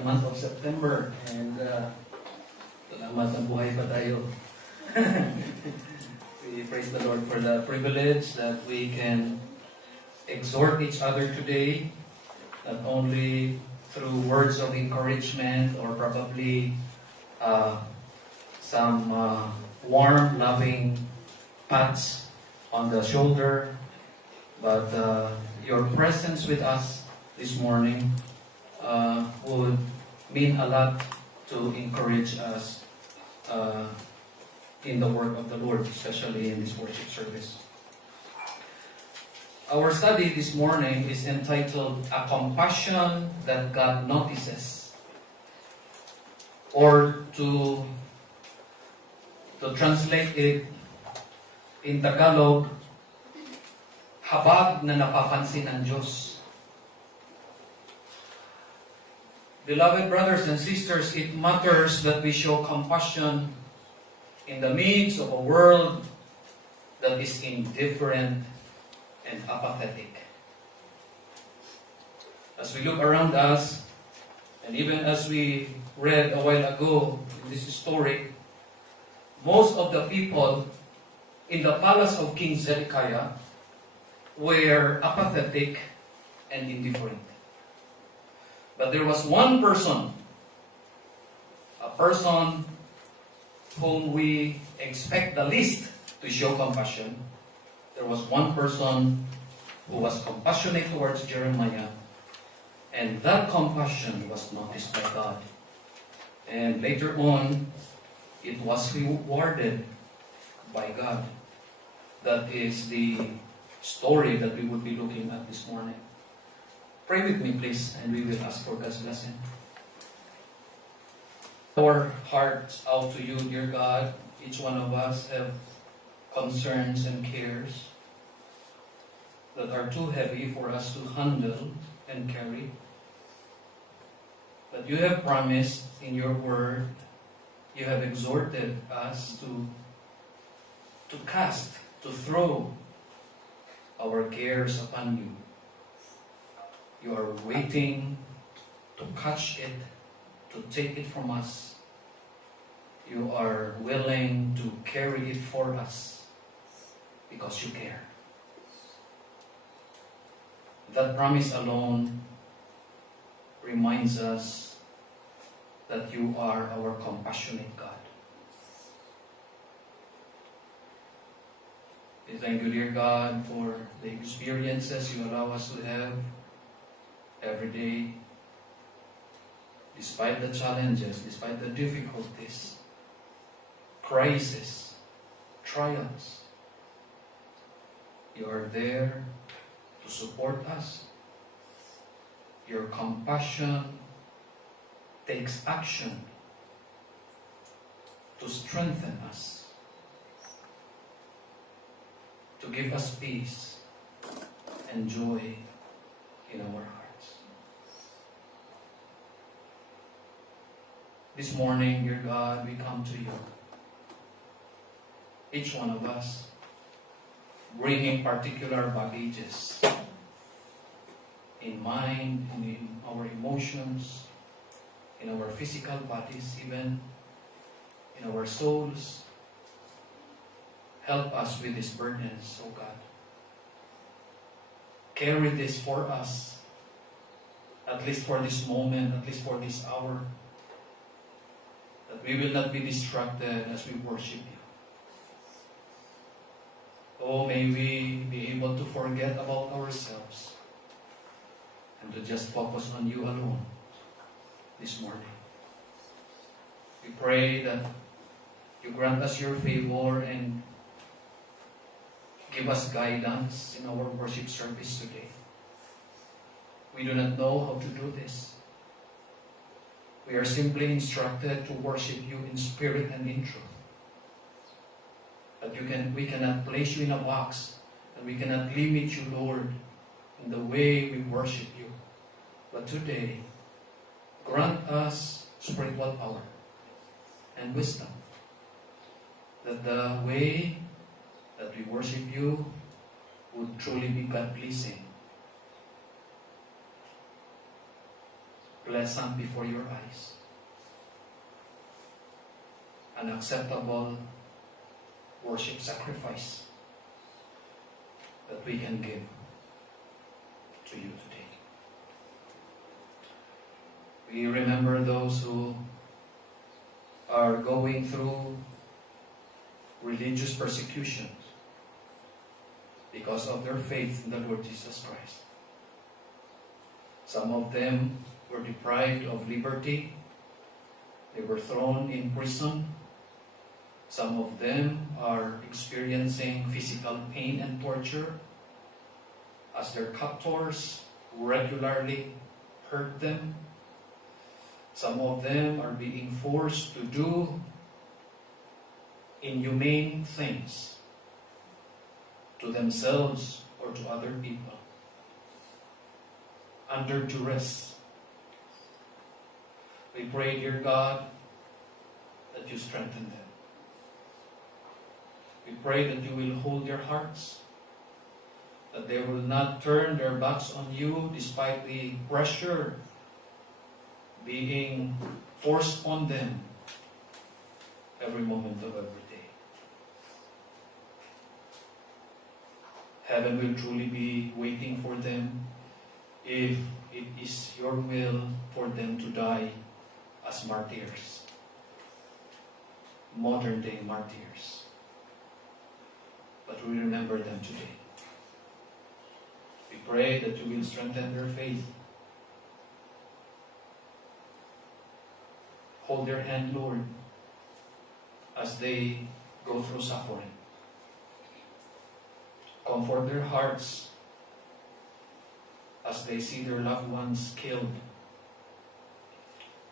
the month of September, and salamat na buhay pa tayo. We praise the Lord for the privilege that we can exhort each other today, not only through words of encouragement or probably some warm, loving pats on the shoulder, but your presence with us this morning would mean a lot to encourage us in the work of the Lord, especially in this worship service. Our study this morning is entitled A Compassion That God Notices, or to translate it in Tagalog, habag na napapansin ng Diyos. Beloved brothers and sisters, it matters that we show compassion in the midst of a world that is indifferent and apathetic. As we look around us, and even as we read a while ago in this story, most of the people in the palace of King Zedekiah were apathetic and indifferent. But there was one person, a person whom we expect the least to show compassion. There was one person who was compassionate towards Jeremiah, and that compassion was noticed by God. And later on, it was rewarded by God. That is the story that we would be looking at this morning. Pray with me, please, and we will ask for God's blessing. Our hearts out to you, dear God. Each one of us have concerns and cares that are too heavy for us to handle and carry. But you have promised in your word, you have exhorted us to cast, to throw our cares upon you. You are waiting to catch it, to take it from us. You are willing to carry it for us because you care. That promise alone reminds us that you are our compassionate God. We thank you, dear God, for the experiences you allow us to have every day, despite the challenges, despite the difficulties, crises, trials. You are there to support us. Your compassion takes action to strengthen us, to give us peace and joy in our hearts. This morning, dear God, we come to you, each one of us, bringing particular baggages in mind, in our emotions, in our physical bodies, even in our souls. Help us with these burdens, O God. Carry this for us, at least for this moment, at least for this hour, that we will not be distracted as we worship you. Oh, may we be able to forget about ourselves and to just focus on you alone this morning. We pray that you grant us your favor and give us guidance in our worship service today. We do not know how to do this. We are simply instructed to worship you in spirit and in truth. But we cannot place you in a box, and we cannot limit you, Lord, in the way we worship you. But today, grant us spiritual power and wisdom, that the way that we worship you would truly be God-pleasing. pleasant before your eyes, an acceptable worship sacrifice that we can give to you today. We remember those who are going through religious persecution because of their faith in the Lord Jesus Christ. Some of them were deprived of liberty. They were thrown in prison. Some of them are experiencing physical pain and torture as their captors regularly hurt them. Some of them are being forced to do inhumane things to themselves or to other people under duress. We pray, dear God, that you strengthen them. We pray that you will hold their hearts, that they will not turn their backs on you despite the pressure being forced on them every moment of every day. Heaven will truly be waiting for them if it is your will for them to die as martyrs, modern day martyrs. But we remember them today. We pray that you will strengthen their faith. Hold their hand, Lord, as they go through suffering. Comfort their hearts as they see their loved ones killed,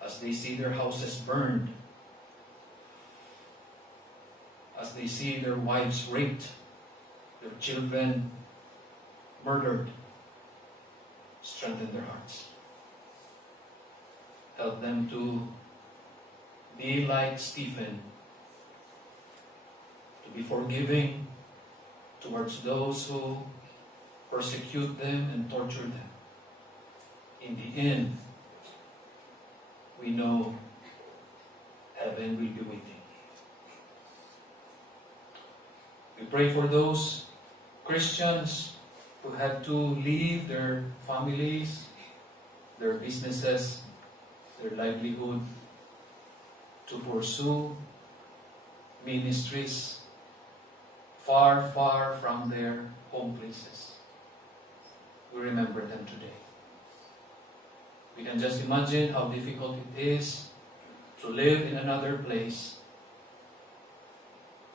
as they see their houses burned, as they see their wives raped, their children murdered. Strengthen their hearts. Help them to be like Stephen, to be forgiving towards those who persecute them and torture them. In the end, we know heaven will be waiting. We pray for those Christians who had to leave their families, their businesses, their livelihood, to pursue ministries far, far from their home places. We remember them today. We can just imagine how difficult it is to live in another place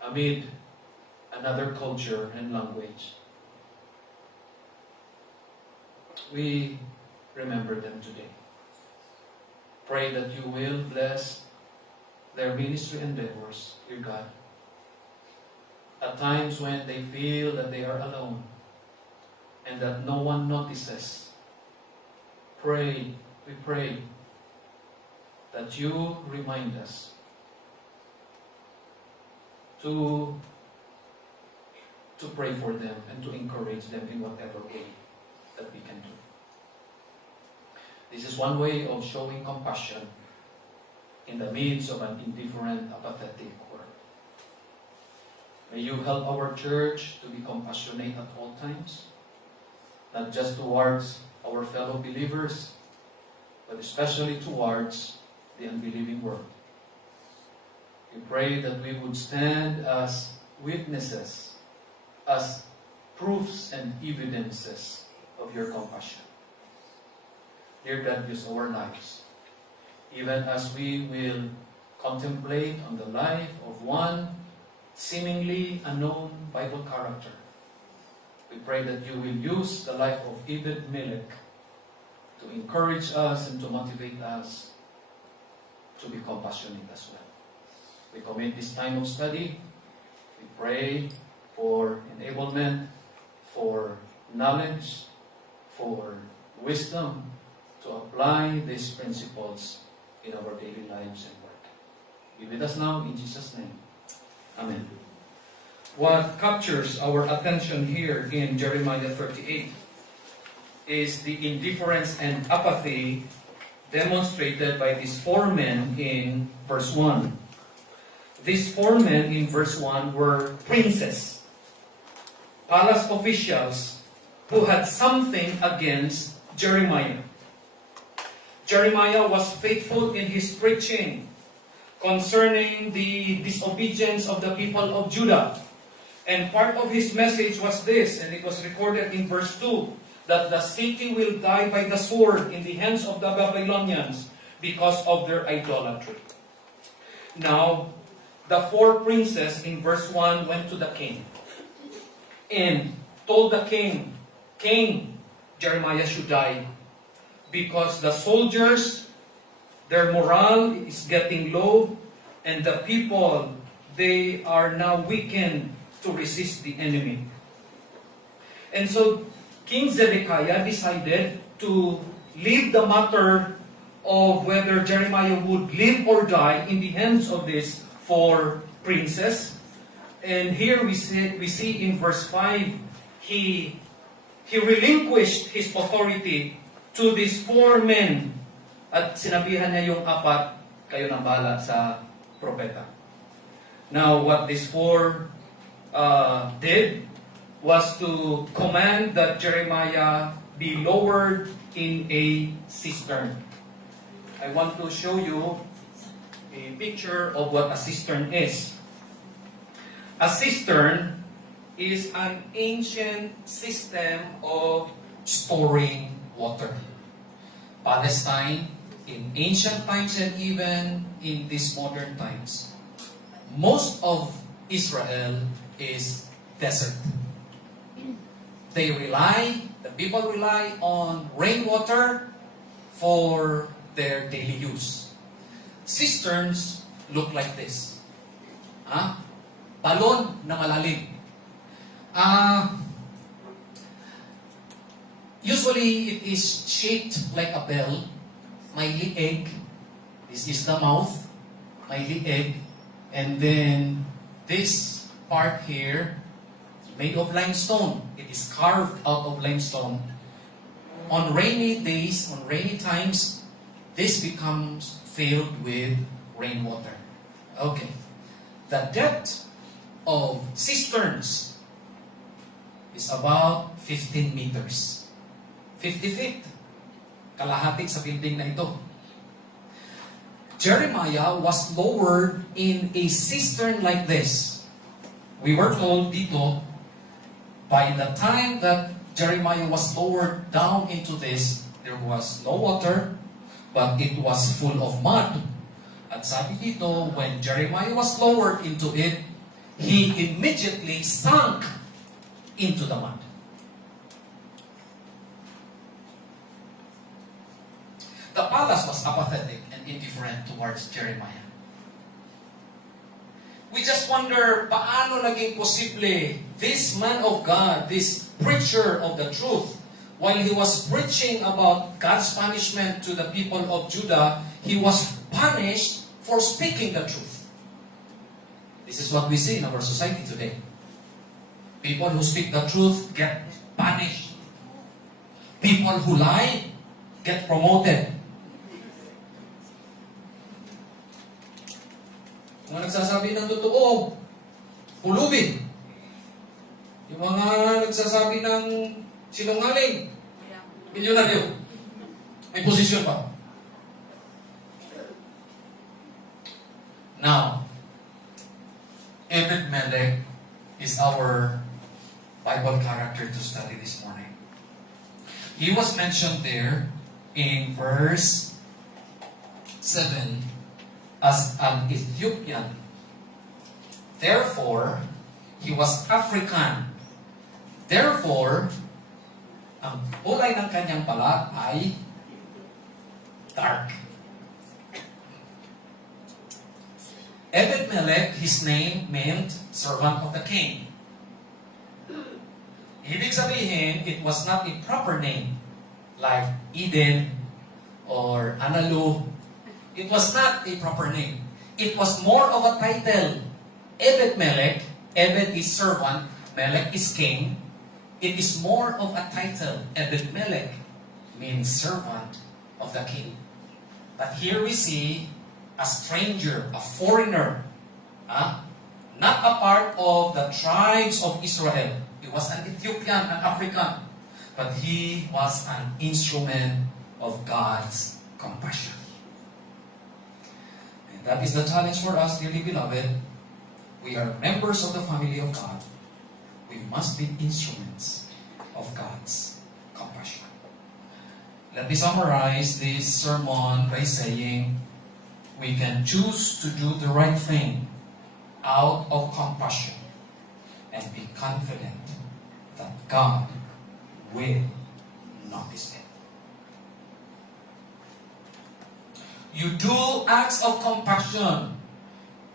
amid another culture and language. We remember them today. Pray that you will bless their ministry endeavors, dear God. At times when they feel that they are alone and that no one notices, we pray that you remind us to pray for them and to encourage them in whatever way that we can do. This is one way of showing compassion in the midst of an indifferent, apathetic world. May you help our church to be compassionate at all times, not just towards our fellow believers, but especially towards the unbelieving world. We pray that we would stand as witnesses, as proofs and evidences of your compassion. Dear God, use our lives, even as we will contemplate on the life of one seemingly unknown Bible character. We pray that you will use the life of Ebed-Melech to encourage us and to motivate us to be compassionate as well. We commit this time of study. We pray for enablement, for knowledge, for wisdom to apply these principles in our daily lives and work. Be with us now in Jesus' name. Amen. What captures our attention here in Jeremiah 38 is the indifference and apathy demonstrated by these four men in verse 1. These four men in verse 1 were princes, palace officials who had something against Jeremiah. Jeremiah was faithful in his preaching concerning the disobedience of the people of Judah. And part of his message was this, and it was recorded in verse 2, that the city will die by the sword in the hands of the Babylonians because of their idolatry. Now, the four princes in verse 1 went to the king and told the king, King, Jeremiah should die because the soldiers, their morale is getting low, and the people, they are now weakened to resist the enemy. And so King Zedekiah decided to leave the matter of whether Jeremiah would live or die in the hands of these four princes. And here we see in verse 5, he relinquished his authority to these four men at sinabihan niya yung apat, kayo nang bahala sa propeta. Now, what these four did was to command that Jeremiah be lowered in a cistern. I want to show you a picture of what a cistern is. A cistern is an ancient system of storing water. Palestine, in ancient times and even in these modern times, most of Israel is desert. The people rely on rainwater for their daily use. Cisterns look like this. Balon na malalim. Usually, it is shaped like a bell. May lieg. This is the mouth. May lieg. And then, this part here, made of limestone. It is carved out of limestone. On rainy days, on rainy times, this becomes filled with rainwater. Okay. The depth of cisterns is about 15 meters. 50 feet. Kalahati sa building na ito. Jeremiah was lowered in a cistern like this. We were told dito, by the time that Jeremiah was lowered down into this, there was no water, but it was full of mud. At sabi dito, when Jeremiah was lowered into it, he immediately sunk into the mud. The palace was apathetic and indifferent towards Jeremiah. We just wonder, paano naging posible this man of God, this preacher of the truth, while he was preaching about God's punishment to the people of Judah, he was punished for speaking the truth. This is what we see in our society today. People who speak the truth get punished. People who lie get promoted. Yung mga nagsasabi ng totoo, pulubin. Yung mga nagsasabi ng sinungaling, milyonaryo. May posisyon pa. Now, Ebed-Melech is our Bible character to study this morning. He was mentioned there in verse 7 as an Ethiopian. Therefore, he was African. Therefore, ang kulay ng kanyang pala ay dark. Ebed-Melech, his name meant servant of the king. Ibig sabihin, it was not a proper name like Eden or Analu. It was not a proper name. It was more of a title. Ebed-Melech, Ebed is servant, Melech is king. It is more of a title. Ebed-Melech means servant of the king. But here we see a stranger, a foreigner, not a part of the tribes of Israel. He was an Ethiopian, an African, but he was an instrument of God's compassion. And that is the challenge for us, dearly beloved. We are members of the family of God. We must be instruments of God's compassion. Let me summarize this sermon by saying, we can choose to do the right thing out of compassion and be confident that God will notice it. You do acts of compassion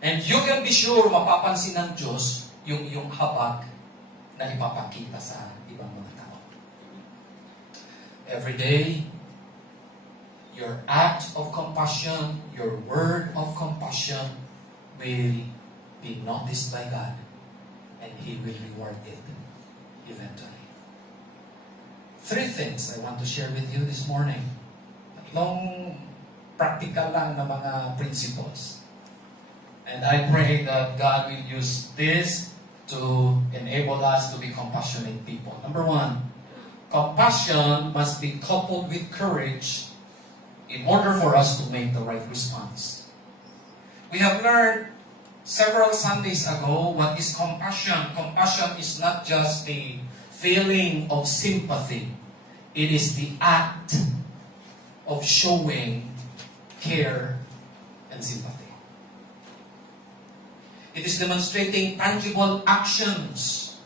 and you can be sure mapapansin ng Diyos yung iyong habag na ipapakita sa ibang mga tao. Every day, your act of compassion, your word of compassion will be noticed by God and He will reward it eventually. 3 things I want to share with you this morning. Tatlong practical lang na mga principles. And I pray that God will use this to enable us to be compassionate people. Number 1, compassion must be coupled with courage in order for us to make the right response. We have learned several Sundays ago what is compassion. Compassion is not just the feeling of sympathy. It is the act of showing care and sympathy. It is demonstrating tangible actions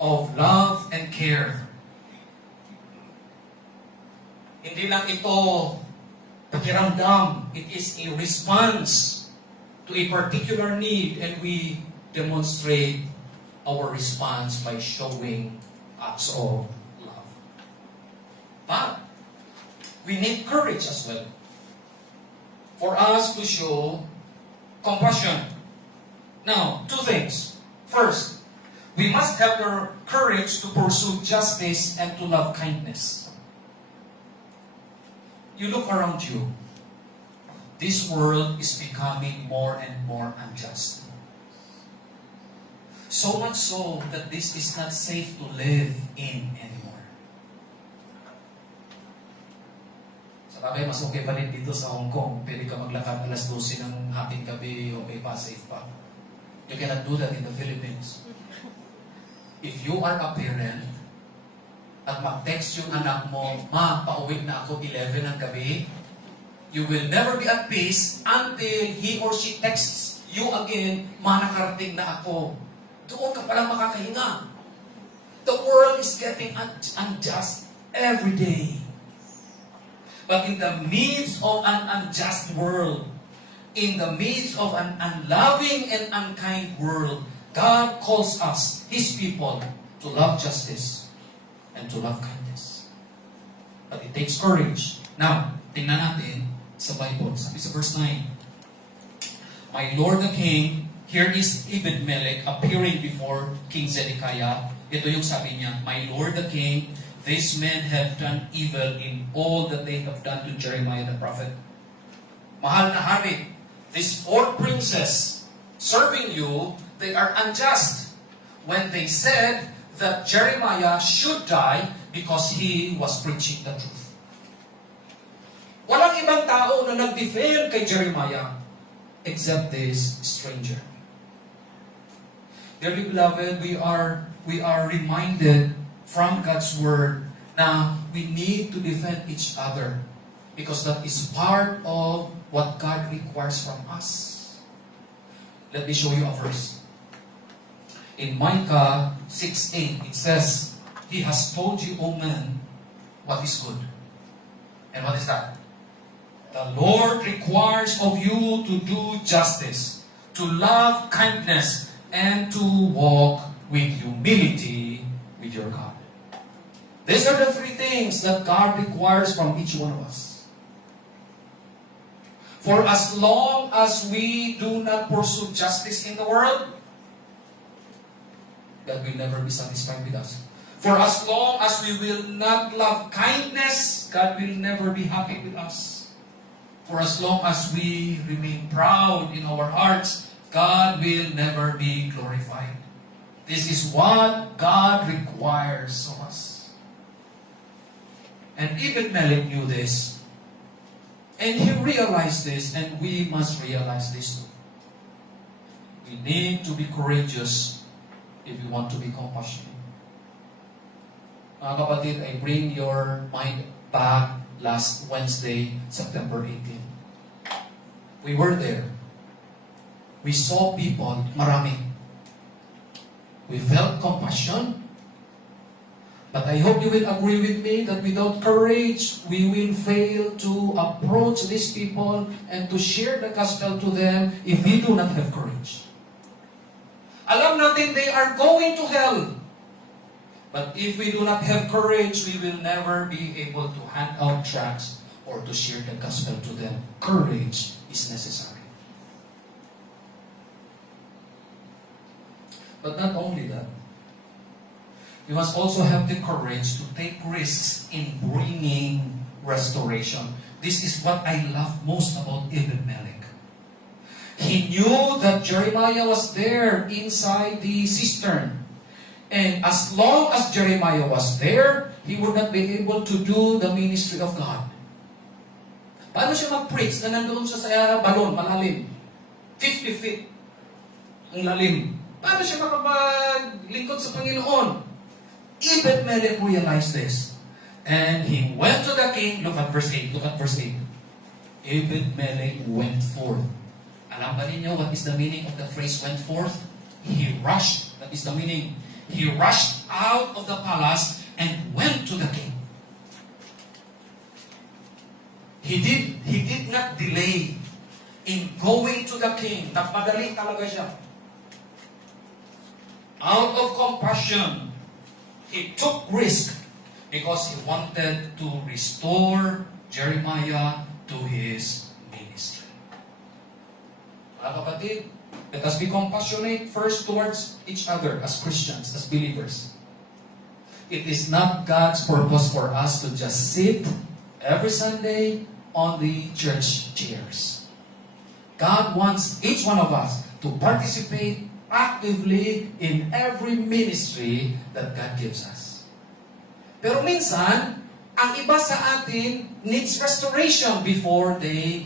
of love and care. Hindi lang ito pakiramdam. It is a response to a particular need, and we demonstrate our response by showing acts of love. But we need courage as well for us to show compassion. Now, 2 things. First, we must have the courage to pursue justice and to love kindness. You look around you. This world is becoming more and more unjust. So much so that this is not safe to live in anymore. Sa bagay, mas okay pa rin dito sa Hong Kong. Pwede ka maglakad alas 12 ng hating gabi, okay pa, safe pa. You cannot do that in the Philippines. If you are a parent, at mag-text yung anak mo, "Ma, pauwi na ako 11 ng gabi," you will never be at peace until he or she texts you again, "Ma, nakarating na ako." Doon ka palang makakahinga. The world is getting unjust every day. But in the midst of an unjust world, in the midst of an unloving and unkind world, God calls us, His people, to love justice and to love kindness. But it takes courage. Now, tingnan natin sa Bible. Sabi sa verse 9, "My Lord the King," here is Ebed-Melech appearing before King Zedekiah. Ito yung sabi niya, "My Lord the King, these men have done evil in all that they have done to Jeremiah the prophet." Mahal na hari, these 4 princes serving you, they are unjust when they said that Jeremiah should die because he was preaching the truth. Walang ibang tao na nag-defend kay Jeremiah except this stranger. Dearly beloved, we are reminded from God's Word na we need to defend each other because that is part of what God requires from us. Let me show you a verse. In Micah 6:8, it says, "He has told you, O man, what is good." And what is that? The Lord requires of you to do justice, to love kindness, and to walk with humility with your God. These are the 3 things that God requires from each one of us. For as long as we do not pursue justice in the world, God will never be satisfied with us. For as long as we will not love kindness, God will never be happy with us. For as long as we remain proud in our hearts, God will never be glorified. This is what God requires of us. And Ebed-Melech knew this. And he realized this, and we must realize this too. We need to be courageous if we want to be compassionate. Mga kapatid, I bring your mind back last Wednesday, September 18. We were there. We saw people, marami. We felt compassion. But I hope you will agree with me that without courage, we will fail to approach these people and to share the gospel to them if we do not have courage. Alam natin they are going to hell. But if we do not have courage, we will never be able to hand out tracts or to share the gospel to them. Courage is necessary. But not only that, we must also have the courage to take risks in bringing restoration. This is what I love most about Ebed-Melech. He knew that Jeremiah was there inside the cistern. And as long as Jeremiah was there, he would not be able to do the ministry of God. Paano siya mag-preach na nandoon siya sa balon, malalim? 50 feet ang lalim. Paano siya makapaglingkod sa Panginoon? Ebed-Melech realized this. And he went to the king. Look at verse 8. Look at verse 8. Ebed-Melech went forth. Alam ba ninyo what is the meaning of the phrase went forth? He rushed. That is the meaning. He rushed out of the palace and went to the king. He did not delay in going to the king. Nagmadali talaga siya. Out of compassion, he took risk because he wanted to restore Jeremiah to his ministry. Mga kapatid, let us be compassionate first towards each other as Christians, as believers. It is not God's purpose for us to just sit every Sunday on the church chairs. God wants each one of us to participate actively in every ministry that God gives us. Pero minsan, ang iba sa atin needs restoration before they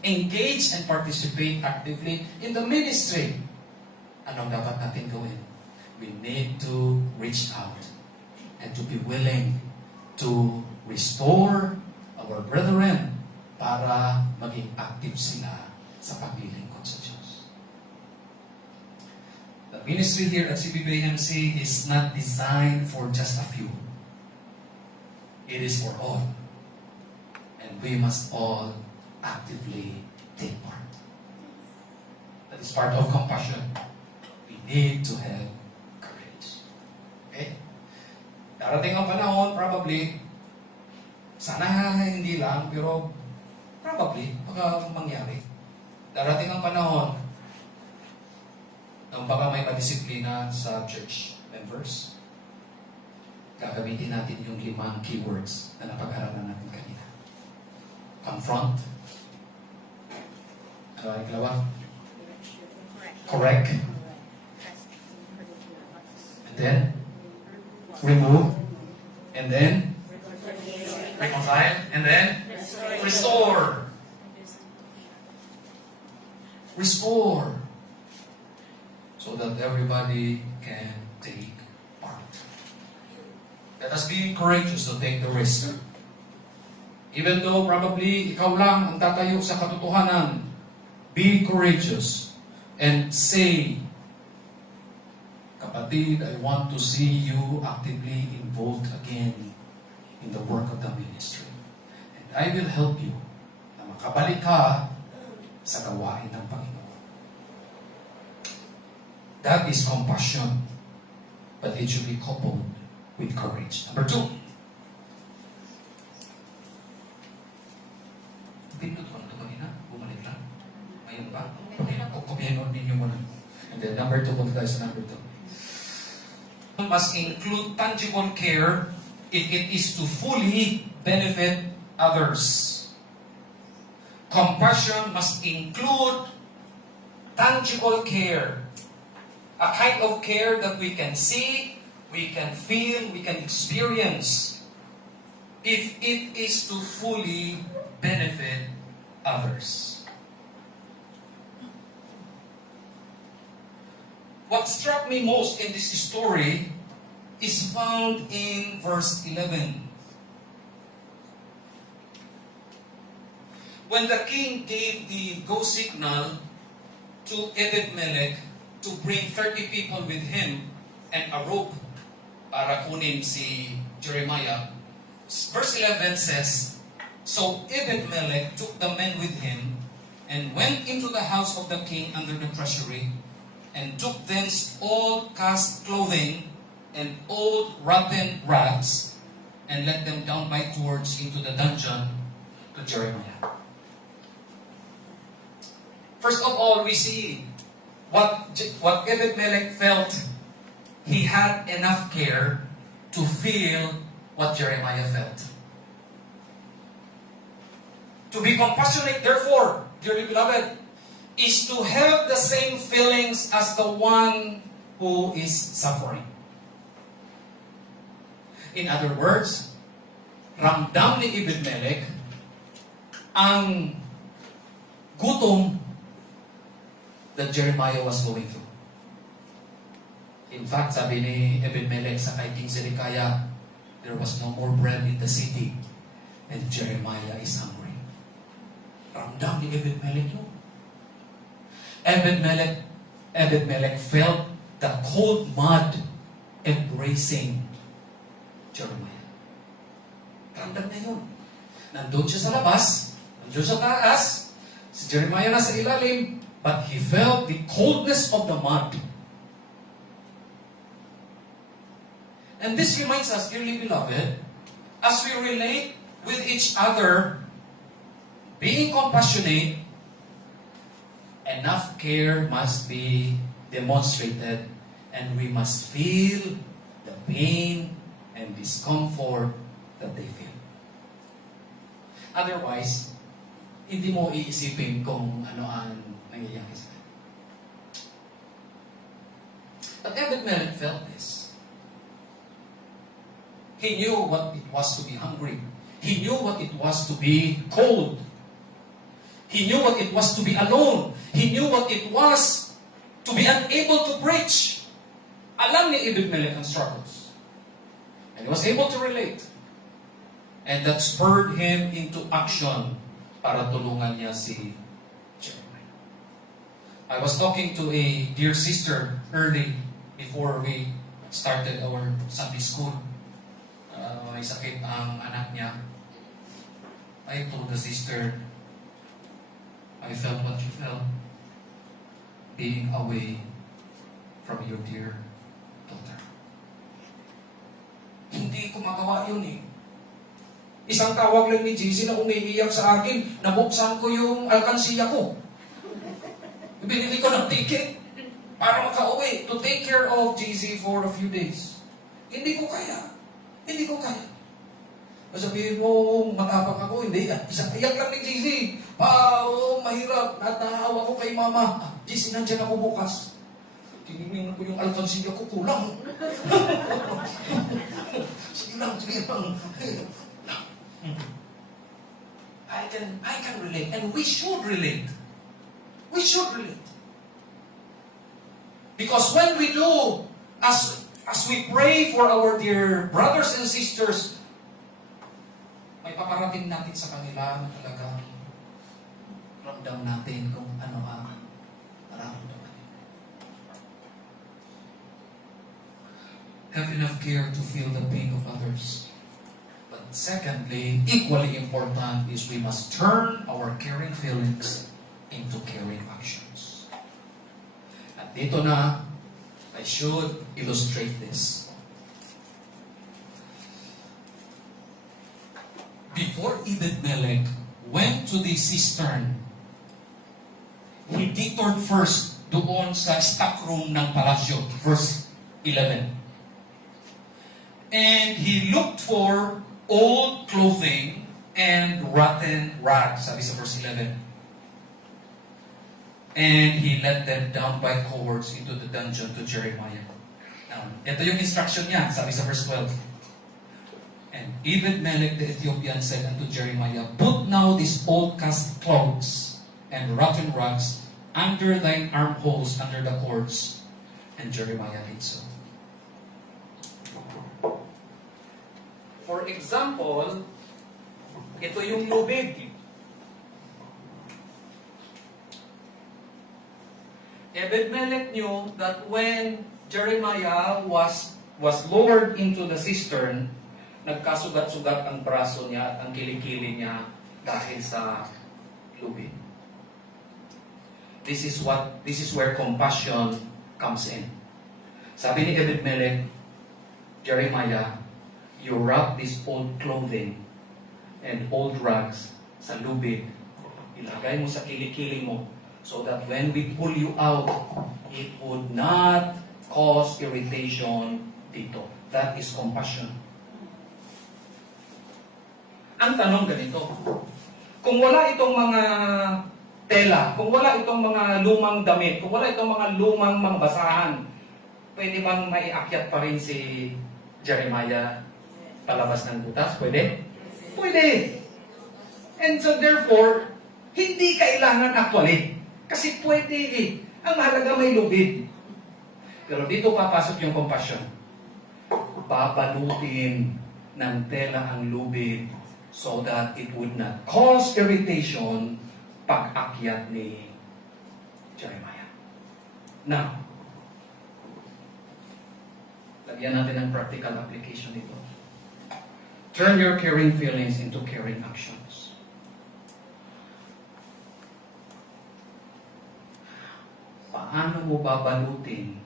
engage and participate actively in the ministry. Anong dapat natin gawin? We need to reach out and to be willing to restore our brethren para maging active sila sa paglilingkod sa Diyos. The ministry here at CBBMC is not designed for just a few. It is for all. And we must all actively take part. That is part of compassion. We need to have courage. Okay? Darating ang panahon, probably, sana hindi lang, pero probably, baka mangyari. Darating ang panahon, nang baka may madisiplina sa church members, gagamitin natin yung 5 keywords na napag-aralan natin kanina. Confront. Ikalawa? Correct. And then? Remove. And then? Reconcile. And then? Restore. Restore. So that everybody can take part. Let us be courageous to take the risk. Even though probably ikaw lang ang tatayo sa katotohanan, be courageous and say, kapatid, I want to see you actively involved again in the work of the ministry. And I will help you na makabalik ka sa gawain ng Panginoon. That is compassion, but it should be coupled with courage. Number 2. Pindot ko ito kanina. Bumalik lang. Ngayon ba? Kopyahin ninyo muna. And then number 2, punta tayo sa number 2. Must include tangible care if it is to fully benefit others. Compassion must include tangible care. A kind of care that we can see, we can feel, we can experience if it is to fully benefit others. What struck me most in this story is found in verse 11. When the king gave the go signal to Ebed-Melech to bring 30 people with him and a rope para kunin si Jeremiah, verse 11 says, So Ebed-Melech took the men with him and went into the house of the king under the treasury and took thence old cast clothing and old rotten rags and let them down by cords into the dungeon to Jeremiah. First of all, we see what Ebed-Melech felt. He had enough care to feel what Jeremiah felt. To be compassionate, therefore, dearly beloved, is to have the same feelings as the one who is suffering. In other words, ramdam ni Ebed-Melech ang gutom that Jeremiah was going through. In fact, sabi ni Ebed-Melech sa kay King Zedekiah, there was no more bread in the city and Jeremiah is hungry. Ramdam ni Ebed-Melech yun. Ebed-Melech felt the cold mud embracing Jeremiah. Ramdam na yun. Nandun siya sa labas, nandun sa taas, si Jeremiah na sa ilalim, but he felt the coldness of the mud. And this reminds us, dearly beloved, as we relate with each other, being compassionate, enough care must be demonstrated and we must feel the pain and discomfort that they feel. Otherwise, hindi mo iisipin kung ano ang nangyayari sa kanya. But Ebed-Melech felt this. He knew what it was to be hungry. He knew what it was to be cold. He knew what it was to be alone. He knew what it was to be unable to preach. Alam ni Ebed-Melech ang struggles. And he was able to relate. And that spurred him into action para tulungan niya si Jeremiah. I was talking to a dear sister early before we started our Sunday school. May sakit ang anak niya. I told the sister, I felt what you felt, being away from your dear daughter. Hindi ko magawa yun eh. Isang tawag lang ni JC na umiiyak sa akin, nabuksan ko yung alkansiya ko. Binili ko ng ticket para makauwi to take care of JC for a few days. Hindi ko kaya. Hindi ko kaya. Masabihin mo, matapang ako, hindi. Isang iyak lang ni JC. Mahirap. Nataawa ko kay mama. JC, nandiyan ako bukas. Tinignan ko yung alkansiya ko, kulang. Sige lang. I can relate. And we should relate. We should relate. Because when we do, as we pray for our dear brothers and sisters, may paparating natin sa kanila na talagang ramdam natin kung ano ang nararamdaman. Have enough care to feel the pain of others. But secondly, equally important is we must turn our caring feelings into caring actions. At dito na, I should illustrate this. Before Ebed-Melech went to the cistern, he detoured first doon sa stockroom ng palasyo, verse 11. And he looked for old clothing and rotten rags, sabi sa verse 11. And he led them down by cords into the dungeon to Jeremiah. Now, ito yung instruction niya, sabi sa verse 12. And Ebed-Melech the Ethiopian said unto Jeremiah, Put now these old cast clothes and rotten rags under thine armholes under the cords. And Jeremiah did so. For example, ito yung lubid. Ebed-Melech knew that when Jeremiah was lowered into the cistern, nagkasugat-sugat ang braso niya at ang kilikili niya dahil sa lubid. This is where compassion comes in. Sabi ni Ebed-Melech, Jeremiah, you wrap this old clothing and old rags sa lubid. Ilagay mo sa kilikili mo so that when we pull you out, it would not cause irritation dito. That is compassion. Ang tanong ganito, kung wala itong mga tela, kung wala itong mga lumang damit, kung wala itong mga lumang mga basahan, pwede bang maiakyat pa rin si Jeremiah palabas ng butas? Pwede? Pwede. And so therefore, hindi kailangan actually. Kasi pwede eh. Ang mahalaga may lubid. Pero dito papasok yung compassion. Babalutin ng tela ang lubid so that it would not cause irritation pag-akyat ni Jeremiah. Now, lagyan natin ng practical application dito. Turn your caring feelings into caring actions. Paano mo babalutin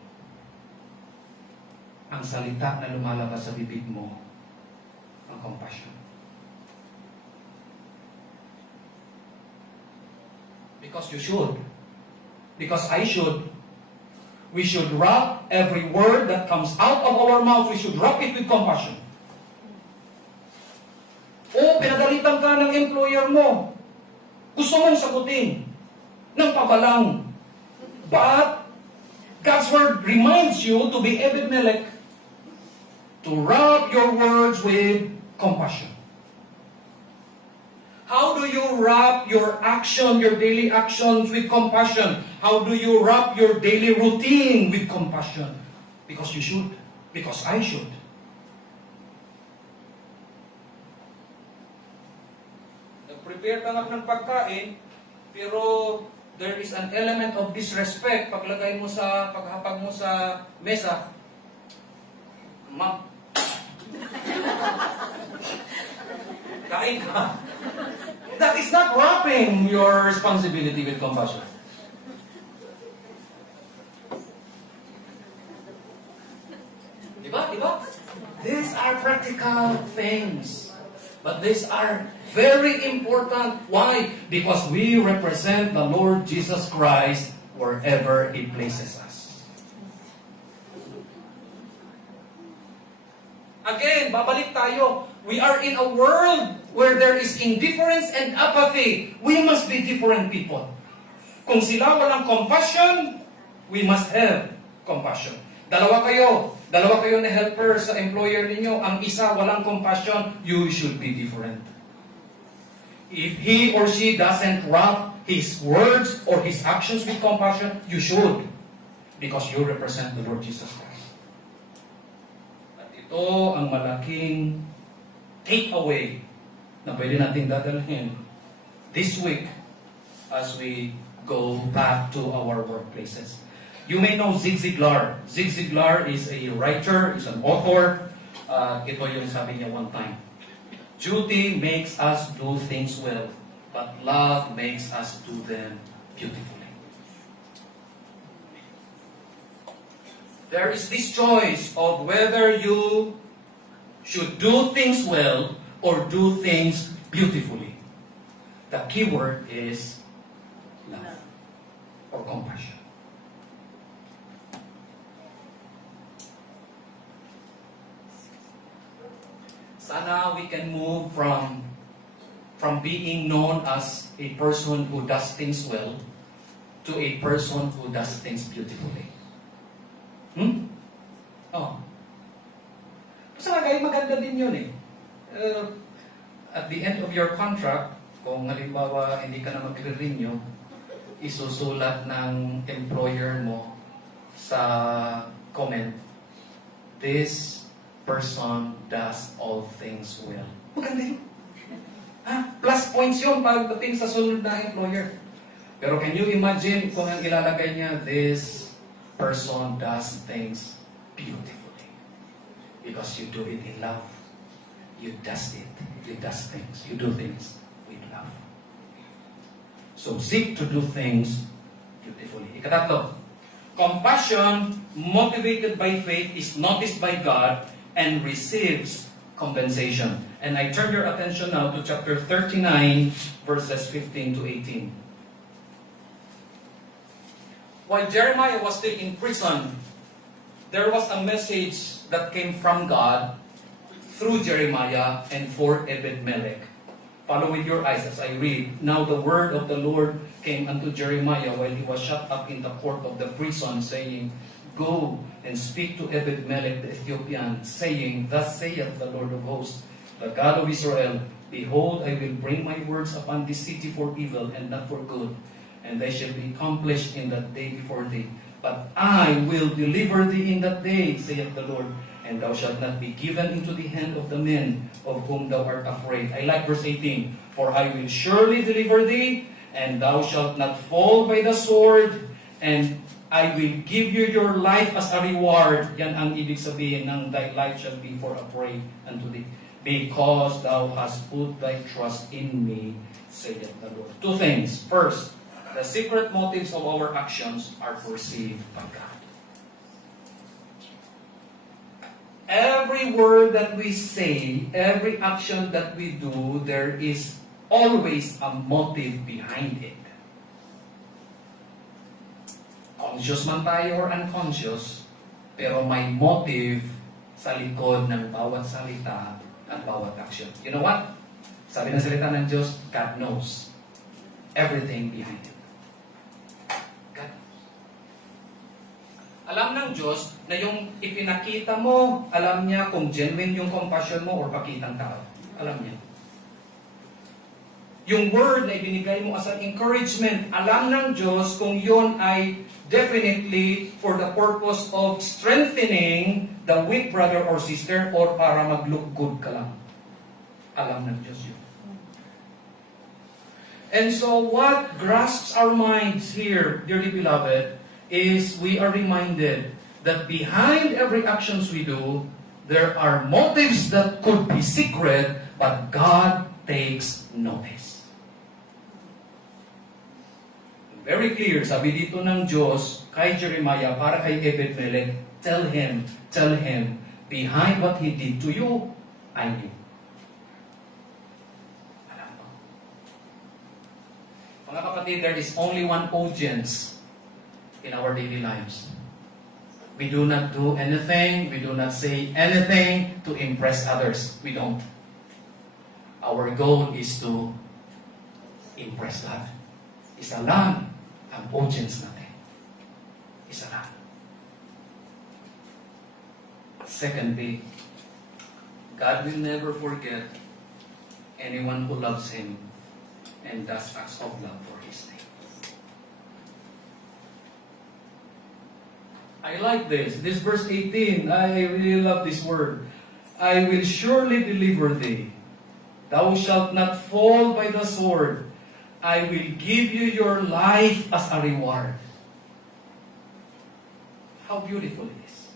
ang salita na lumalabas sa bibig mo ng compassion? Because you should. Because I should. We should wrap every word that comes out of our mouth, we should wrap it with compassion. O, pinagalitan ka ng employer mo. Gusto mong sagutin ng pabalang. But, God's Word reminds you to be Ebed-Melech, to wrap your words with compassion. How do you wrap your action, your daily actions with compassion? How do you wrap your daily routine with compassion? Because you should. Because I should. Nag-prepare ka nga ng pagkain, pero there is an element of disrespect paglagay mo sa, paghapag mo sa mesa. Ma'am. Kain ka. That is not wrapping your responsibility with compassion. Diba? Diba? These are practical things. But these are very important. Why? Because we represent the Lord Jesus Christ wherever He places us. Again, babalik tayo. We are in a world where there is indifference and apathy. We must be different people. Kung sila walang compassion, we must have compassion. Dalawa kayo na helper sa employer ninyo. Ang isa walang compassion, you should be different. If he or she doesn't wrap his words or his actions with compassion, you should. Because you represent the Lord Jesus Christ. At ito ang malaking takeaway na pwede nating dadalhin this week as we go back to our workplaces. You may know Zig Ziglar. Zig Ziglar is a writer, is an author. Ito yung sabi niya one time. Duty makes us do things well, but love makes us do them beautifully. There is this choice of whether you should do things well or do things beautifully. The key word is love or compassion. Sana we can move from from being known as a person who does things well to a person who does things beautifully. Oh. Sa bagay, maganda din yun eh. At the end of your contract, kung halimbawa hindi ka na magre-renew, isusulat ng employer mo sa comment, this person does all things well. Maganda yun. Plus points yun pagdating sa sunod na employer. Pero can you imagine kung ang ilalagay niya, this person does things beautifully. Because you do it in love. You does it. You does things. You do things with love. So seek to do things beautifully. Ikatatlo, compassion motivated by faith is noticed by God and receives compensation. And I turn your attention now to chapter 39, verses 15 to 18. While Jeremiah was still in prison, there was a message that came from God through Jeremiah and for Ebed-Melech. Follow with your eyes as I read. Now the word of the Lord came unto Jeremiah while he was shut up in the court of the prison, saying, Go and speak to Ebed-Melech the Ethiopian, saying, Thus saith the Lord of hosts, the God of Israel, Behold, I will bring my words upon this city for evil and not for good, and they shall be accomplished in that day before thee. But I will deliver thee in that day, saith the Lord, and thou shalt not be given into the hand of the men of whom thou art afraid. I like verse 18. For I will surely deliver thee, and thou shalt not fall by the sword, and I will give you your life as a reward. Yan ang ibig sabihin ng thy life shall be for a prey unto thee. Because thou hast put thy trust in me, saith the Lord. Two things. First, the secret motives of our actions are perceived by God. Every word that we say, every action that we do, there is always a motive behind it. Conscious man tayo or unconscious, pero may motive sa likod ng bawat salita at bawat action. You know what? Sabi ng salita ng Diyos, God knows everything behind it. God knows. Alam ng Diyos na yung ipinakita mo, alam niya kung genuine yung compassion mo or pakitang tao. Alam niya. Yung word na ibinigay mo as an encouragement, alam ng Diyos kung yun ay definitely for the purpose of strengthening the weak brother or sister or para mag-look good ka lang. Alam ng Diyos yun. And so what grasps our minds here, dearly beloved, is we are reminded that behind every actions we do, there are motives that could be secret, but God takes notice. Very clear, sabi dito ng Diyos kay Jeremiah para kay Ebed-Melech, tell him, behind what he did to you, I knew. Alam mo. Mga kapatid, there is only one audience in our daily lives. We do not do anything, we do not say anything to impress others. We don't. Our goal is to impress God. Isa lang ang audience natin. Isa lang. Secondly, God will never forget anyone who loves Him and does acts of love for His name. I like this. This verse 18, I really love this word. I will surely deliver thee. Thou shalt not fall by the sword. I will give you your life as a reward. How beautiful it is.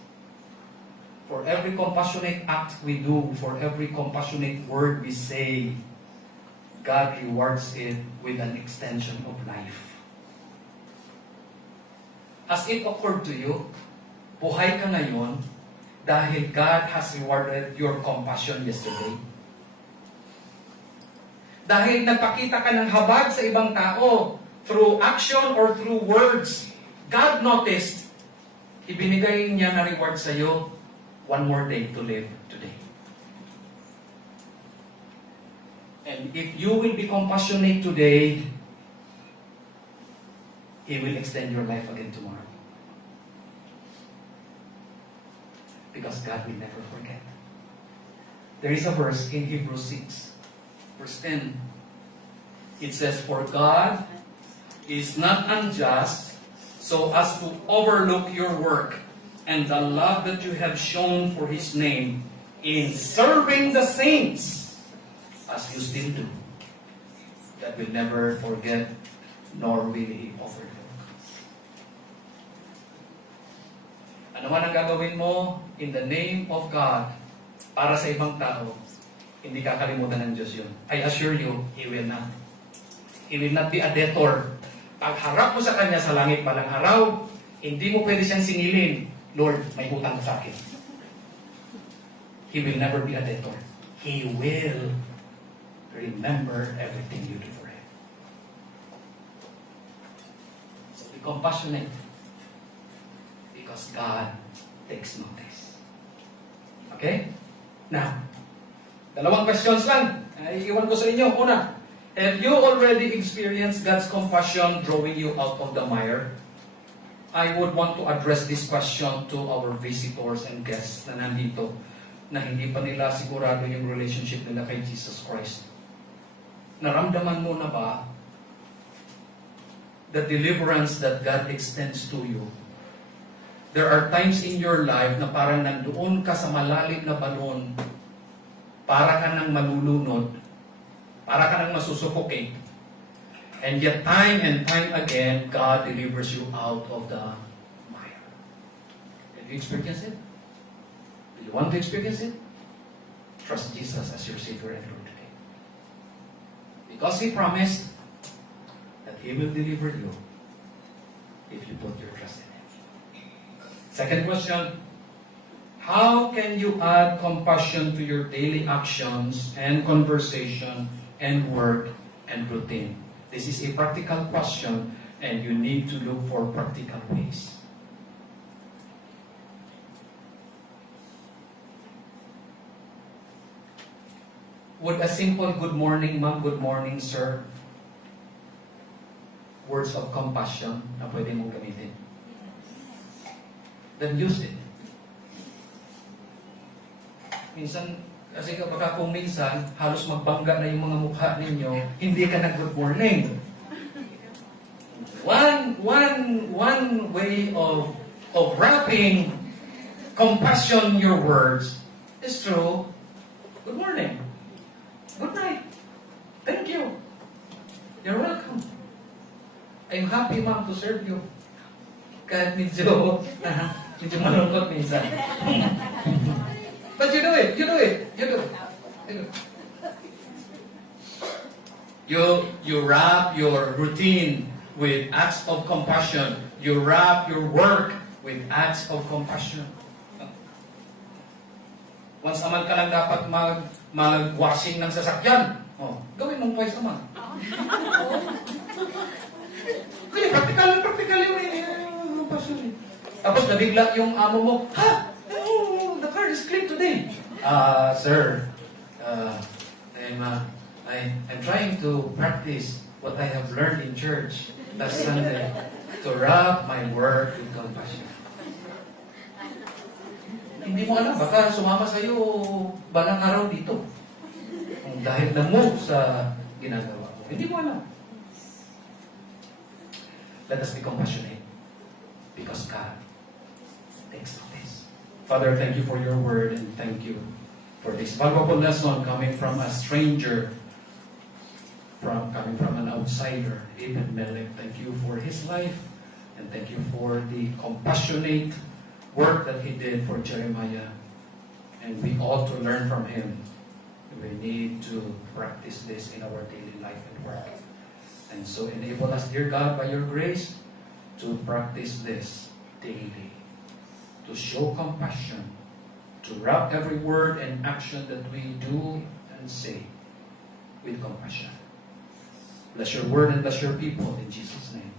For every compassionate act we do, for every compassionate word we say, God rewards it with an extension of life. Has it occurred to you, buhay ka ngayon dahil God has rewarded your compassion yesterday? Dahil nagpakita ka ng habag sa ibang tao through action or through words, God noticed, ibinigay niya na reward sa iyo, one more day to live today. And if you will be compassionate today, He will extend your life again tomorrow. Because God will never forget. There is a verse in Hebrews 6, verse 10. It says, "For God is not unjust so as to overlook your work and the love that you have shown for His name in serving the saints, as you still do. That will never forget, nor will He overlook." Ano man ang gagawin mo in the name of God para sa ibang tao, hindi kakalimutan ng Diyos yun. I assure you, He will not. He will not be a debtor. Pag harap mo sa Kanya sa langit palang araw, hindi mo pwede siyang singilin, "Lord, may utang ka sa akin." He will never be a debtor. He will remember everything you do for Him. So be compassionate. Because God takes notice. Okay? Now, dalawang questions lang. Iiwan ko sa inyo. Una, have you already experienced God's compassion drawing you out of the mire? I would want to address this question to our visitors and guests na nandito, na hindi pa nila sigurado yung relationship nila kay Jesus Christ. Naramdaman mo na ba the deliverance that God extends to you? There are times in your life na parang nandoon ka sa malalim na balon, para ka nang malulunod, para ka nang masusuffocate. And yet time and time again, God delivers you out of the mire. Have you experienced it? Do you want to experience it? Trust Jesus as your Savior and Lord today. Because He promised that He will deliver you if you put your trust in Him. Second question, how can you add compassion to your daily actions and conversation and work and routine? This is a practical question and you need to look for practical ways. Would a simple "good morning, ma'am, good morning, sir," words of compassion na pwede mong gamitin? Then use it. Minsan, kasi baka kung minsan, halos magbangga na yung mga mukha ninyo, hindi ka nag-good morning. One way of wrapping compassion in your words is through "good morning," "good night," "thank you," "you're welcome," "I'm happy, ma'am, to serve you." Kahit medyo malungkot minsan. But you do it. You wrap your routine with acts of compassion. You wrap your work with acts of compassion. Once a month ka lang dapat mag-washing ng sasakyan. Gawin mong twice a month. Practical yung compassion. Tapos nabigla yung amo mo, "Ha? The car is clean today." Sir, I'm trying to practice what I have learned in church last Sunday to wrap my work with compassion. Hindi mo alam, baka sumama sa'yo balang araw dito. Dahil na-move sa ginagawa mo. Hindi mo alam. Let us be compassionate because God takes notice. Father, thank you for your word and thank you for this valuable lesson coming from a stranger, coming from an outsider, Ebed-Melech. Thank you for his life and thank you for the compassionate work that he did for Jeremiah. And we ought to learn from him. We need to practice this in our daily life and work. And so enable us, dear God, by your grace, to practice this daily. To show compassion, to wrap every word and action that we do and say with compassion. Bless your word and bless your people in Jesus' name.